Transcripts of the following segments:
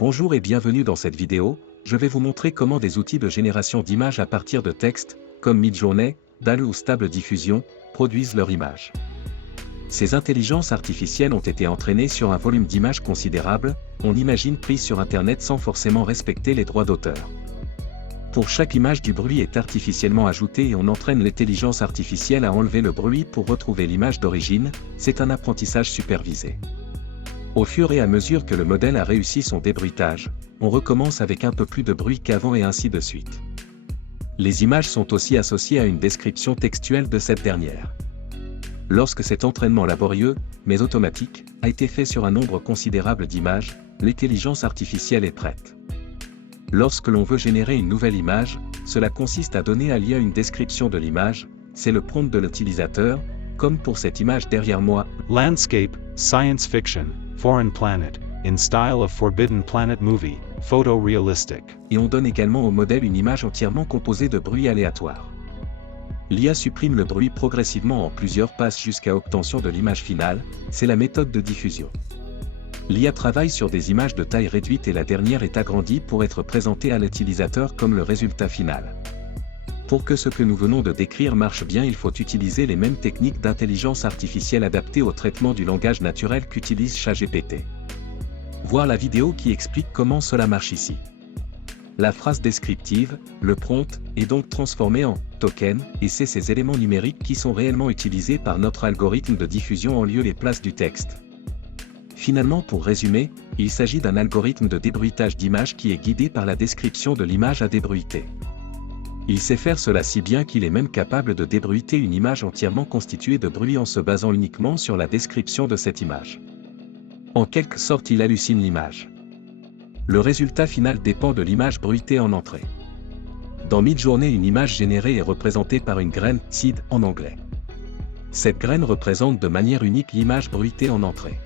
Bonjour et bienvenue dans cette vidéo, je vais vous montrer comment des outils de génération d'images à partir de texte, comme Midjourney, DALL-E ou Stable Diffusion, produisent leur image. Ces intelligences artificielles ont été entraînées sur un volume d'images considérable, on imagine prises sur Internet sans forcément respecter les droits d'auteur. Pour chaque image du bruit est artificiellement ajouté et on entraîne l'intelligence artificielle à enlever le bruit pour retrouver l'image d'origine, c'est un apprentissage supervisé. Au fur et à mesure que le modèle a réussi son débruitage, on recommence avec un peu plus de bruit qu'avant et ainsi de suite. Les images sont aussi associées à une description textuelle de cette dernière. Lorsque cet entraînement laborieux, mais automatique, a été fait sur un nombre considérable d'images, l'intelligence artificielle est prête. Lorsque l'on veut générer une nouvelle image, cela consiste à donner à l'IA une description de l'image, c'est le prompt de l'utilisateur, comme pour cette image derrière moi. Landscape, science fiction, foreign planet, in style of Forbidden Planet movie, photorealistic. Et on donne également au modèle une image entièrement composée de bruits aléatoires. L'IA supprime le bruit progressivement en plusieurs passes jusqu'à obtention de l'image finale, c'est la méthode de diffusion. L'IA travaille sur des images de taille réduite et la dernière est agrandie pour être présentée à l'utilisateur comme le résultat final. Pour que ce que nous venons de décrire marche bien, il faut utiliser les mêmes techniques d'intelligence artificielle adaptées au traitement du langage naturel qu'utilise ChatGPT. Voir la vidéo qui explique comment cela marche ici. La phrase descriptive, le prompt, est donc transformée en token, et c'est ces éléments numériques qui sont réellement utilisés par notre algorithme de diffusion en lieu et place du texte. Finalement, pour résumer, il s'agit d'un algorithme de débruitage d'image qui est guidé par la description de l'image à débruiter. Il sait faire cela si bien qu'il est même capable de débruiter une image entièrement constituée de bruit en se basant uniquement sur la description de cette image. En quelque sorte, il hallucine l'image. Le résultat final dépend de l'image bruitée en entrée. Dans Midjourney, une image générée est représentée par une graine, seed en anglais. Cette graine représente de manière unique l'image bruitée en entrée.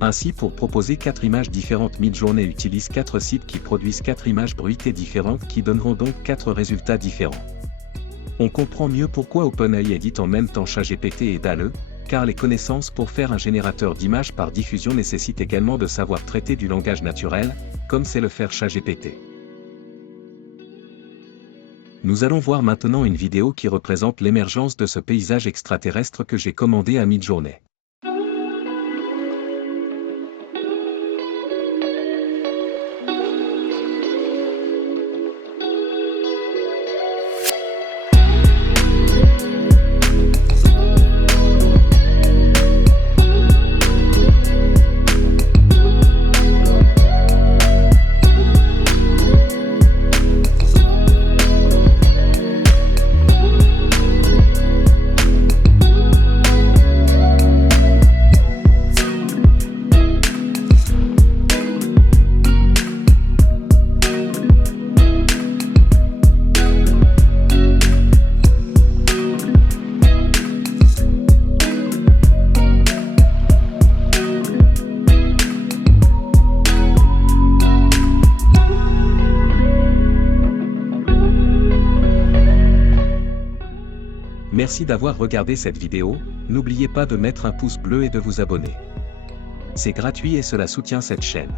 Ainsi, pour proposer 4 images différentes, Midjourney utilise 4 sites qui produisent 4 images bruitées différentes qui donneront donc 4 résultats différents. On comprend mieux pourquoi OpenAI édite en même temps ChatGPT et DALL-E, car les connaissances pour faire un générateur d'images par diffusion nécessitent également de savoir traiter du langage naturel, comme sait le faire ChatGPT. Nous allons voir maintenant une vidéo qui représente l'émergence de ce paysage extraterrestre que j'ai commandé à Midjourney. Merci d'avoir regardé cette vidéo, n'oubliez pas de mettre un pouce bleu et de vous abonner. C'est gratuit et cela soutient cette chaîne.